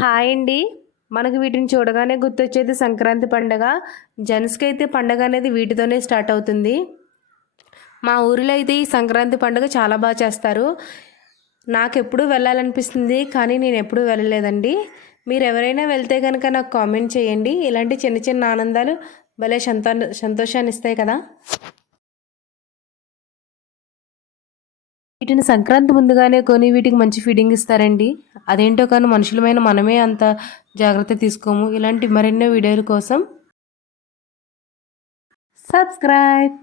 Hi అండి. మనకు వీటిని చూడగానే గుర్తొచ్చేది సంక్రాంతి పండగ. జెంట్స్‌కి అయితే పండగ అనేది వీటితోనే స్టార్ట్ అవుతుంది. మా ఊరిలో అయితే ఈ సంక్రాంతి పండుగ చాలా బాగా చేస్తారు. నాకెప్పుడూ వెళ్ళాలనిపిస్తుంది, కానీ నేను ఎప్పుడూ వెళ్ళలేదండి. మీరు ఎవరైనా వెళ్తే కనుక నాకు కామెంట్ చేయండి. ఇలాంటి చిన్న చిన్న ఆనందాలు భలే సంతోషాన్ని ఇస్తాయి కదా. వీటిని సంక్రాంతి ముందుగానే కొని వీటికి మంచి ఫీడింగ్ ఇస్తారండి. అదేంటో కానీ మనుషులమైన మనమే అంత జాగ్రత్త తీసుకోము. ఇలాంటి మరెన్నో వీడియోల కోసం సబ్స్క్రైబ్.